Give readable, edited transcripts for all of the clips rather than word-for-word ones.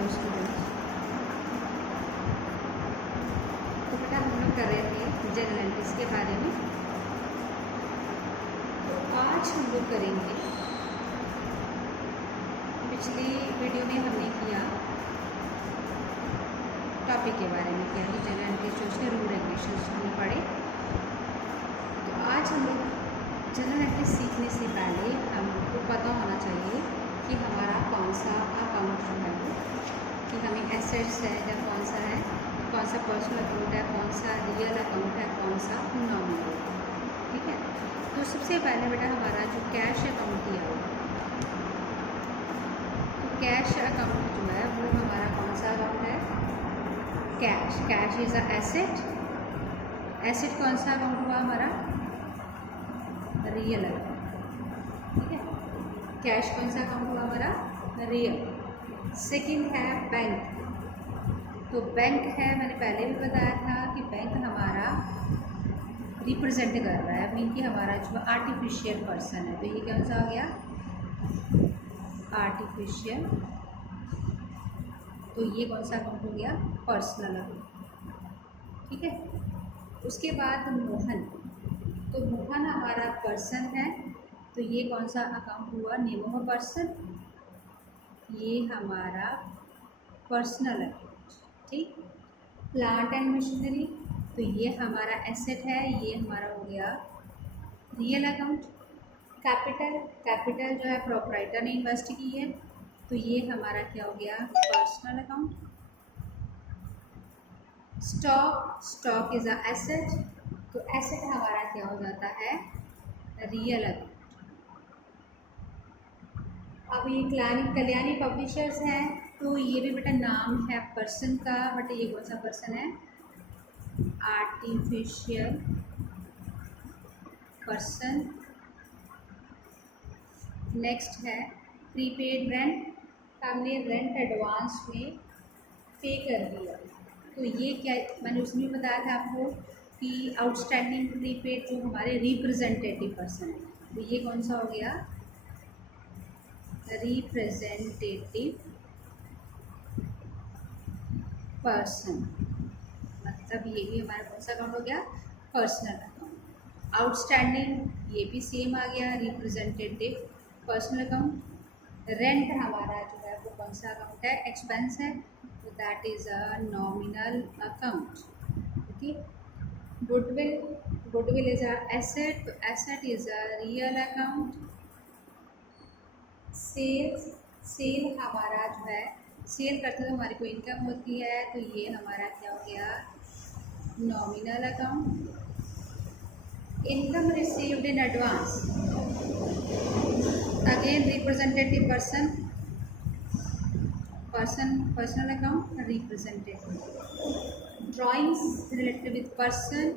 Hello students. तो बेटा हम लोग कर रहे थे जनरल एंट्रीज के बारे में। तो आज हम लोग करेंगे, पिछली वीडियो में हमने किया टॉपिक के बारे में किया कि जनरल एंट्रीज जो उसके रूल रेगुलेशंस हमने पढ़े। तो आज हम लोग जनरल एंट्रीज सीखने से पहले हमको पता होना चाहिए कि हमारा कौन सा अकाउंट जो है वो, कि हमें एसेट्स है या कौन सा है, कौन सा पर्सनल अकाउंट है, कौन सा रियल अकाउंट है, कौन सा नॉमिनल है। ठीक है। तो सबसे पहले बेटा हमारा जो कैश अकाउंट दिया हुआ, तो कैश अकाउंट जो है वो हमारा कौन सा अकाउंट है? Cash. Cash is a asset. Asset कौन सा अकाउंट हुआ हमारा? Real account. ठीक है। कैश कौन सा अकाउंट हुआ हमारा? रियल। सेकंड है बैंक। तो बैंक है, मैंने पहले भी बताया था कि बैंक हमारा रिप्रेजेंट कर रहा है, मीन कि हमारा जो आर्टिफिशियल पर्सन है। तो ये कौन सा हो गया? आर्टिफिशियल। तो ये कौन सा अकाउंट हो गया? Personal account. ठीक है। उसके बाद मोहन। तो मोहन हमारा पर्सन है, तो ये कौन सा अकाउंट हुआ? Name of person. ये हमारा पर्सनल अकाउंट। ठीक। प्लांट एंड मशीनरी, तो ये हमारा एसेट है, ये हमारा हो गया रियल अकाउंट। कैपिटल, कैपिटल जो है प्रोप्राइटर ने इन्वेस्ट की है, तो ये हमारा क्या हो गया? Personal account. Stock, stock is a asset, तो एसेट हमारा क्या हो जाता है? Real account. अब ये कल्याणी पब्लिशर्स हैं, तो ये भी बेटा नाम है पर्सन का, बट ये कौन सा पर्सन है? Artificial person. नेक्स्ट है प्रीपेड रेंट, हमने रेंट एडवांस में पे कर दिया। तो ये क्या, मैंने उसमें बताया था आपको कि आउटस्टैंडिंग प्रीपेड जो हमारे रिप्रेजेंटेटिव पर्सन है, तो ये कौन सा हो गया? Representative person. मतलब ये भी हमारा कौन सा अकाउंट हो गया? Personal account. आउटस्टैंडिंग ये भी सेम आ गया, रिप्रेजेंटेटिव पर्सनल अकाउंट। रेंट हमारा जो है वो कौन सा अकाउंट है? एक्सपेंस है, तो that is a nominal account. Okay. Goodwill, goodwill is a asset, तो asset is a real account. Sales, sale हमारा जो है, सेल करते तो हमारी कोई इनकम होती है, तो ये हमारा क्या हो गया? Nominal account. Income received in advance, again representative person, personal account, representative. Drawings related with person,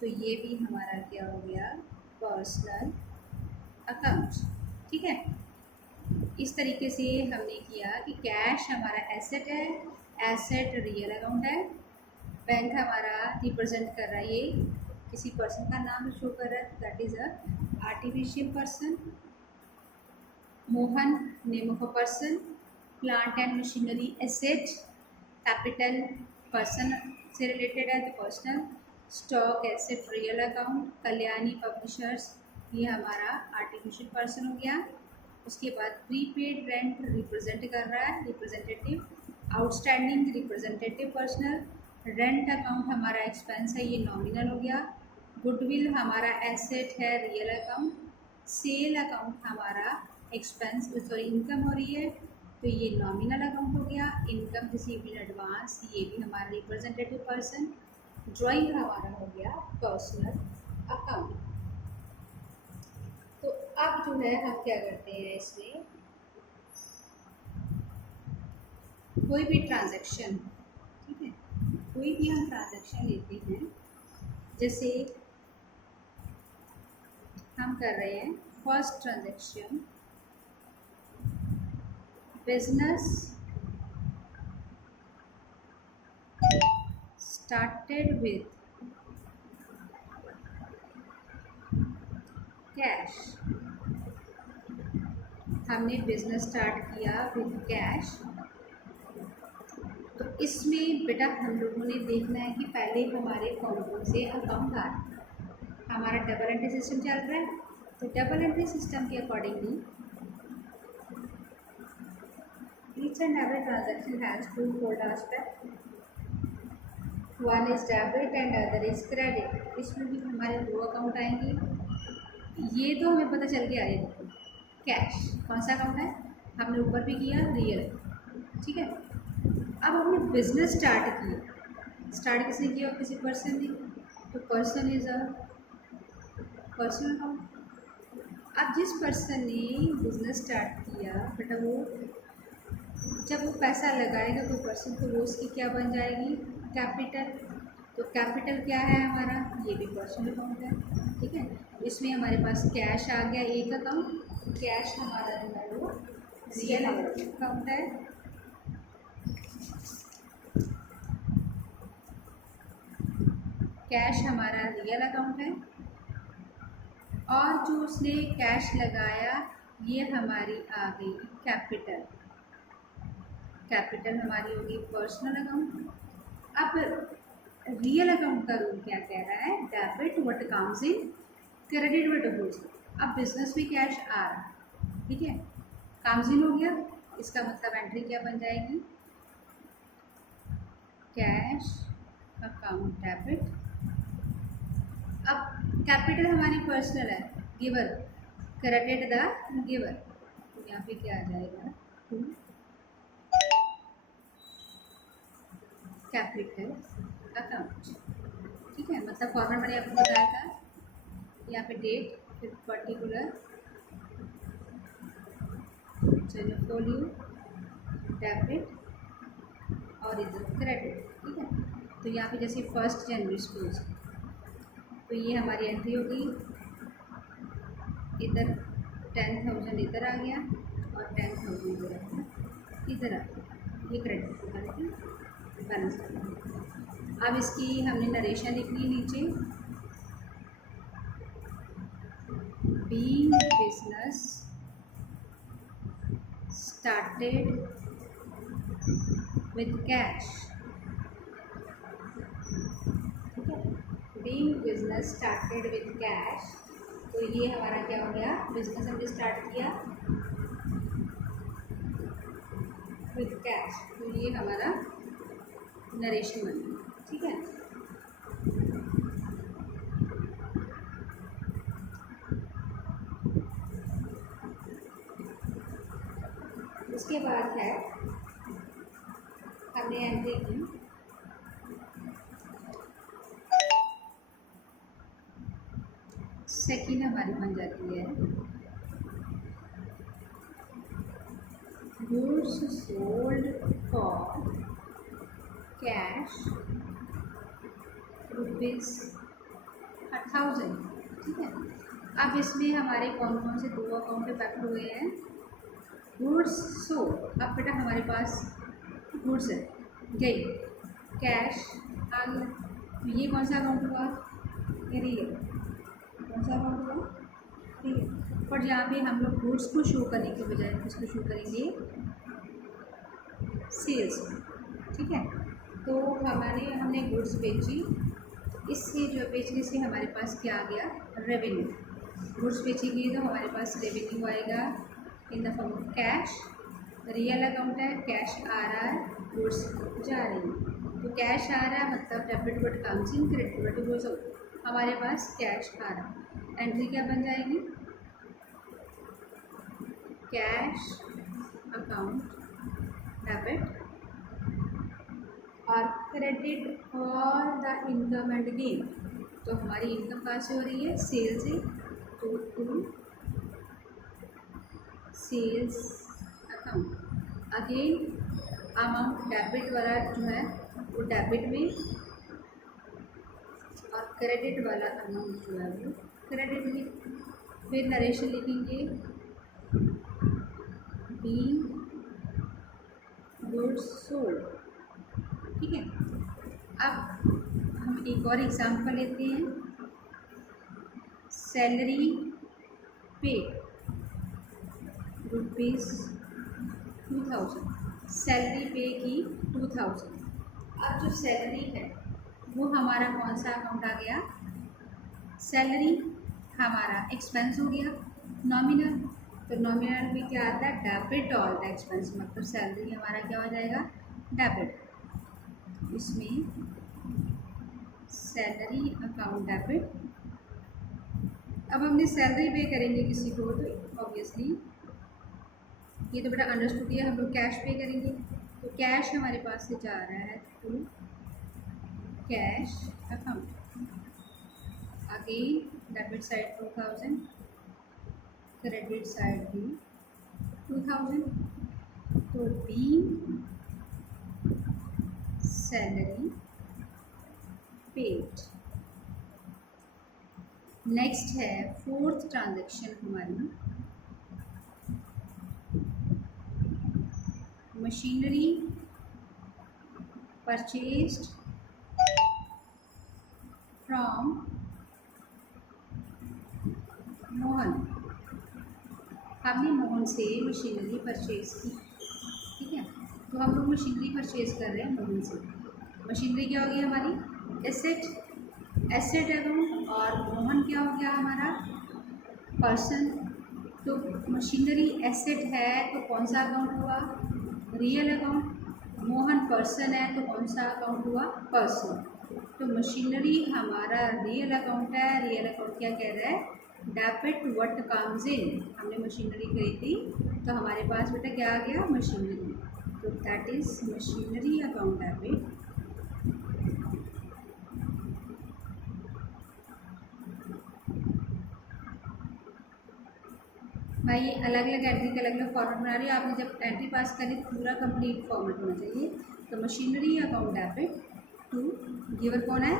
तो ये भी हमारा क्या हो गया? Personal account. ठीक है। इस तरीके से हमने किया कि कैश हमारा एसेट है, एसेट रियल अकाउंट है। बैंक हमारा रिप्रेजेंट कर रहा है, ये किसी पर्सन का नाम शो कर रहा है, that is a artificial person. Mohan name of a person. Plant and machinery asset. Capital person से रिलेटेड है, तो personal. Stock asset real account. Kalyani publishers, ये हमारा आर्टिफिशियल पर्सन हो गया। उसके बाद प्रीपेड रेंट रिप्रेजेंट कर रहा है, representative. Outstanding representative personal. Rent account हमारा एक्सपेंस है, ये नॉमिनल हो गया। गुडविल हमारा एसेट है, रियल अकाउंट। सेल अकाउंट हमारा एक्सपेंस, सॉरी इनकम हो रही है, तो ये नॉमिनल अकाउंट हो गया। इनकम रिसीव्ड इन एडवांस, ये भी हमारा रिप्रेजेंटेटिव पर्सन। ड्राइंग हमारा हो गया पर्सनल अकाउंट। तो अब जो है हम क्या करते हैं, इसमें कोई भी ट्रांजैक्शन, ठीक है, कोई भी हम ट्रांजैक्शन लेते हैं, जैसे हम कर रहे हैं first transaction, business started with cash. हमने बिजनेस स्टार्ट किया विद कैश। इसमें बेटा हम लोगों ने देखना है कि पहले हमारे कौन कौन से अकाउंट आ रहे हैं। हमारा डबल एंट्री सिस्टम चल रहा है, तो डबल एंट्री सिस्टम के accordingly each and every transaction has two fold aspect, one is debit and other is credit. इसमें भी हमारे दो अकाउंट आएंगे। ये तो हमें पता चल गया है, कैश कौन सा अकाउंट है, हमने ऊपर भी किया रियल, ठीक है। अब हमने बिजनेस स्टार्ट किया, स्टार्ट किसने किया, किसी पर्सन ने, तो person is a personal account. अब जिस पर्सन ने बिजनेस स्टार्ट किया बेटा, वो जब वो पैसा लगाएगा कोई पर्सन, तो वो उसकी क्या बन जाएगी, कैपिटल। तो कैपिटल क्या है हमारा, ये भी पर्सनल अकाउंट है, ठीक है। इसमें हमारे पास कैश आ गया एक अकाउंट, कैश हमारा जो है वो रियल अकाउंट है। कैश हमारा रियल अकाउंट है, और जो उसने कैश लगाया ये हमारी आ गई कैपिटल। कैपिटल हमारी होगी पर्सनल अकाउंट। अब रियल अकाउंट का रूल क्या कह रहा है, debit what comes in, credit what goes. अब बिजनेस में कैश आ रहा, ठीक है, कम्स इन हो गया, इसका मतलब एंट्री क्या बन जाएगी, कैश अकाउंट डेबिट। अब कैपिटल हमारी पर्सनल है, गिवर, क्रेडिट द गिवर, तो यहाँ पे क्या आ जाएगा, कैपिटल अकाउंट, ठीक है। मतलब फॉर्मेट मैंने आपको बताया था, यहाँ पे डेट, फिर पर्टिकुलर, फॉल्यू, डेबिट और इधर क्रेडिट, ठीक है। तो यहाँ पे जैसे 1 जनवरी सपोज, तो ये हमारी एंट्री होगी, इधर 10,000 इधर आ गया और 10,000 इधर आ गया, इधर आ गया, ये क्रेडिट की बैलेंस आ गया। अब इसकी हमने नरेशन लिखनी है नीचे, being business started with cash, being business started with cash, तो ये हमारा क्या हो गया, बिजनेस हमने स्टार्ट किया विथ कैश, तो ये हमारा नरेशन बन गया, ठीक है। उसके बाद है हमने एंट्री की सेकेंड, हमारी बन जाती है गुड्स सोल्ड फॉर कैश ₹1000, ठीक है। अब इसमें हमारे कौन कौन से दो अकाउंट इफेक्ट हुए हैं, गुड्स सोल्ड। अब बेटा हमारे पास गुड्स है, गई, कैश आ गया, तो ये कौन सा अकाउंट हुआ, रियल, कौन सा अकाउंट हुआ, ठीक है। और यहाँ पे हम लोग गुड्स को शो करने के बजाय इसको शो करेंगे सेल्स, ठीक है। तो हमने गुड्स बेची, इससे जो बेचने से हमारे पास क्या आ गया, रेवेन्यू। गुड्स बेचेंगे तो हमारे पास रेवेन्यू आएगा in the form of cash. Real account है, कैश आ रहा है, गुड्स जा रही है, तो कैश आ रहा है मतलब debit what comes in, credit what goes out, हमारे पास कैश आ रहा है। एंट्री क्या बन जाएगी, कैश अकाउंट डेबिट और क्रेडिट और द इनकम एंड गेन। तो हमारी इनकम कहाँ से हो रही है, सेल से, तो to sales account. Again amount debit वाला जो है वो डेबिट में, और क्रेडिट वाला अमाउंट जो है वो क्रेडिट में। फिर नरेशन लिखेंगे, बीइंग गुड्स सोल्ड, ठीक है। अब हम एक और एग्जांपल लेते हैं, सैलरी पे ₹2000, सैलरी पे की 2000, अब जो सैलरी है वो हमारा कौन सा अकाउंट आ गया, सैलरी हमारा एक्सपेंस हो गया नॉमिनल। तो नॉमिनल में क्या आता है, डेबिट ऑल द एक्सपेंस, मतलब सैलरी हमारा क्या हो जाएगा, डेबिट। इसमें सैलरी अकाउंट डेबिट। अब हमने सैलरी पे करेंगे किसी को तो ऑब्वियसली ये तो बड़ा अंडरस्टूड है, हम लोग कैश पे करेंगे। तो कैश हमारे पास से जा रहा है to cash account. Again debit side 2000, credit side भी 2000। तो बी सैलरी पेड। नेक्स्ट है फोर्थ ट्रांजैक्शन हमारी मशीनरी परचेज्ड फ्रॉम मोहन। हमने मोहन से मशीनरी परचेज की, ठीक है। तो हम लोग मशीनरी परचेज कर रहे हैं मोहन से। मशीनरी क्या हो गई हमारी, एसेट, एसेट अकाउंट, और मोहन क्या हो गया हमारा, पर्सन। तो मशीनरी एसेट है तो कौन सा अकाउंट हुआ, रियल अकाउंट। मोहन पर्सन है तो कौन सा अकाउंट हुआ, पर्सन। तो मशीनरी हमारा रियल अकाउंट है। रियल अकाउंट क्या कह रहा है, डेबिट व्हाट कम्स इन। हमने मशीनरी खरीदी तो हमारे पास बेटा क्या आ गया, मशीनरी। तो that is machinery account debit भाई। ये अलग अलग एंट्री का अलग अलग फॉर्मेट बना रही है। आपने जब एंट्री पास करी तो पूरा कंप्लीट फॉर्मेट होना चाहिए। तो machinery account debit to, giver कौन है,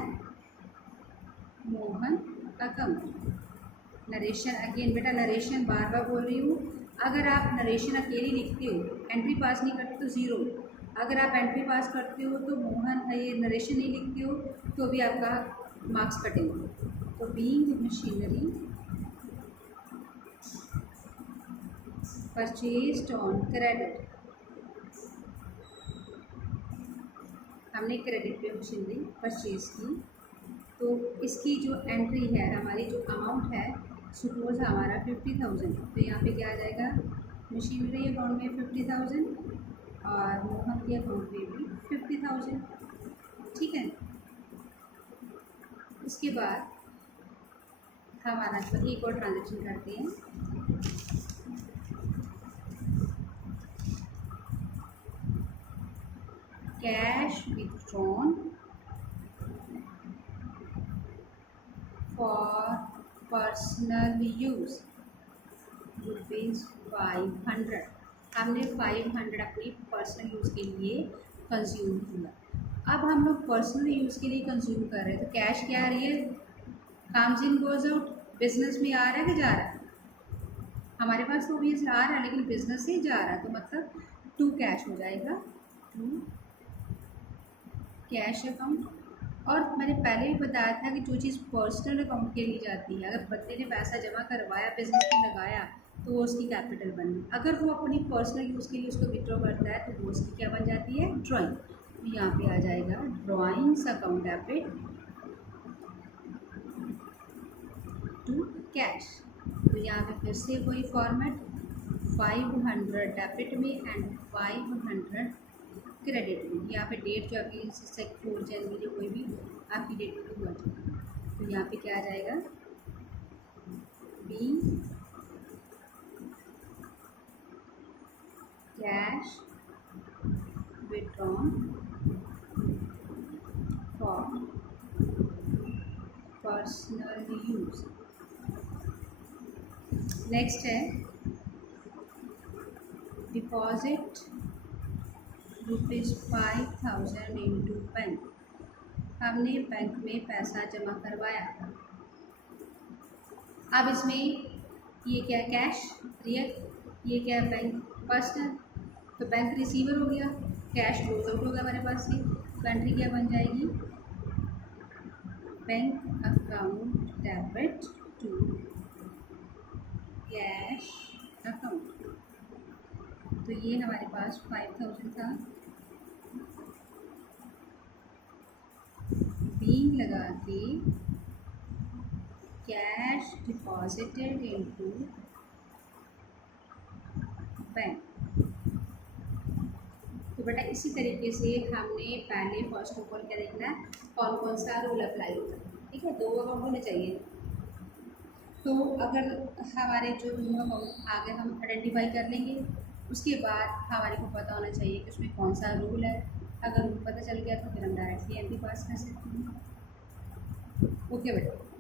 मोहन अकाउंट। नरेशन, अगेन बेटा नरेशन बार बार बोल रही हूँ, अगर आप नरेशन अकेली लिखते हो, एंट्री पास नहीं करते तो ज़ीरो। अगर आप एंट्री पास करते हो तो मोहन ये नरेशन नहीं लिखते हो तो भी आपका मार्क्स कटेंगे। तो being machinery purchased on credit, हमने क्रेडिट पे मशीनरी परचेज की। तो इसकी जो एंट्री है हमारी, जो अमाउंट है, सपोज हमारा 50,000। तो यहाँ पे क्या आ जाएगा, मशीनरी अकाउंट में 50,000 और मोहन के अकाउंट में भी 50,000, ठीक है। उसके बाद हमारा जो एक और ट्रांजेक्शन करते हैं, cash withdrawn for personal use ₹500। हमने 500 अपनी पर्सनल यूज़ के लिए कंज्यूम किया। अब हम लोग पर्सनल यूज़ के लिए कंज्यूम कर रहे हैं तो कैश क्या आ रही है, comes in goes out. Business में आ रहा है कि जा रहा है, हमारे पास तो भी आ रहा है लेकिन बिजनेस से जा रहा है, तो मतलब टू कैश हो जाएगा, टू कैश अकाउंट। और मैंने पहले भी बताया था कि जो चीज़ पर्सनल अकाउंट के लिए जाती है, अगर बंदे ने पैसा जमा करवाया, बिजनेस में लगाया, तो वो उसकी कैपिटल बनी। अगर वो अपनी पर्सनल यूज़ के लिए उसको विड्रॉ करता है तो वो उसकी क्या बन जाती है, ड्राइंग। तो यहाँ पे आ जाएगा drawings account debit to cash. तो यहाँ पे फिर से वही फॉर्मेट, 500 डेबिट में एंड 500 क्रेडिट में। यहाँ पे डेट जो आपकी 4 जनवरी कोई भी आपकी डेट में हुआ जाएगा। तो यहाँ पे क्या आ जाएगा, be cash withdrawn for personal use. Next है डिपॉजिट ₹5,000 इंटू बैंक। हमने बैंक में पैसा जमा करवाया। अब इसमें ये क्या है, कैश रियल, ये क्या है, बैंक पर्सनल। तो बैंक रिसीवर हो गया, कैश क्लोज आउट होगा हमारे पास से। तो एंट्री क्या बन जाएगी, bank account debit to cash account. तो ये हमारे पास 5,000 था, मीनिंग लगा के कैश डिपॉजिटेड इनटू बैंक। तो बेटा इसी तरीके से हमने पहले फर्स्ट ऑफ ऑल क्या देखना है, कौन कौन सा रूल अप्लाई होता है। ठीक है, 2 अकाउंट होने चाहिए। तो अगर हमारे जो 2 अकाउंट आगे हम आइडेंटिफाई कर लेंगे, उसके बाद हमारे को पता होना चाहिए कि उसमें कौन सा रूल है। अगर रूल पता चल गया तो फिर हम डायरेक्टली एंट्री पास कर सकते हैं। ओके बेटा।